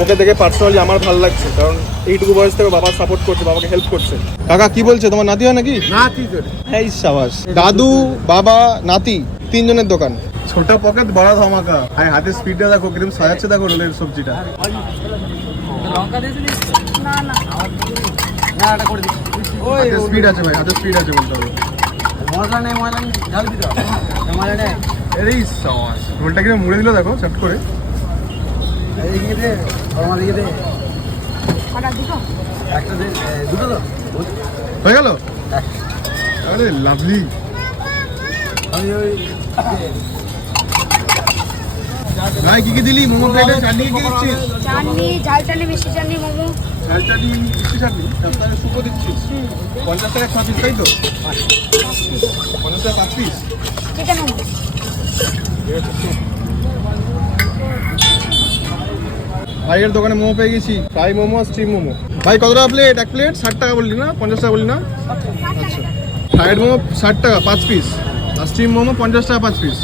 ওকে দেখে পার্সোনালি আমার ভালো লাগছে, কারণ এইটুকু বয়স থেকে বাবা সাপোর্ট করছে, বাবাকে হেল্প করছে। কাকা কি বলছে, তোমার নাতি হয় নাকি? নাতি তো এই সাবাস, দাদু বাবা নাতি তিনজনের দোকান। ছোট পকেট বড় ধামাকা। ভাই হাতে স্পিডটা দেখো, কিরকম সাজাচ্ছে দেখো রোলের সবজিটা। লঙ্কা দিয়েছিস? না না না, এটা করে দিচ্ছি। হাতে স্পিড আছে ভাই, হাতে স্পিড আছে বলতে হবে। মশলা নেই, মশলা নেই, ঝাল দিতে হবে। মশলা নেই, এই সাবাস, রোলটা কিরকম মুড়ে দিল দেখো চট করে। এইদিকে দে, আমার দিকে দে। একটা দে, দুটো তো হয়ে গেল? আরে লাভলি। আমি ওই ভাই কি কি দিলি মোমো প্লেটে? চাটনি কি দিচ্ছিস? চাটনি, ঝাল চাটনি, মিষ্টি চাটনি, মোমো। ঝাল চাটনি, মিষ্টি চাটনি, তার সাথে সুপো দিচ্ছিস। 50 টাকা 6 পিস, তাই তো? 50 টাকা 5 পিস। চিকেন মোমো। ভাইয়ের দোকানে মোমো পেয়ে গেছি, ফ্রাই মোমো, স্টিম মোমো। ভাই কত টাকা প্লেট? এক প্লেট 60 টাকা বললি না? 50 টাকা বললি না? আচ্ছা, ফ্রাইড মোমো 60 টাকা 5 পিস, আর স্টিম মোমো 50 টাকা 5 পিস।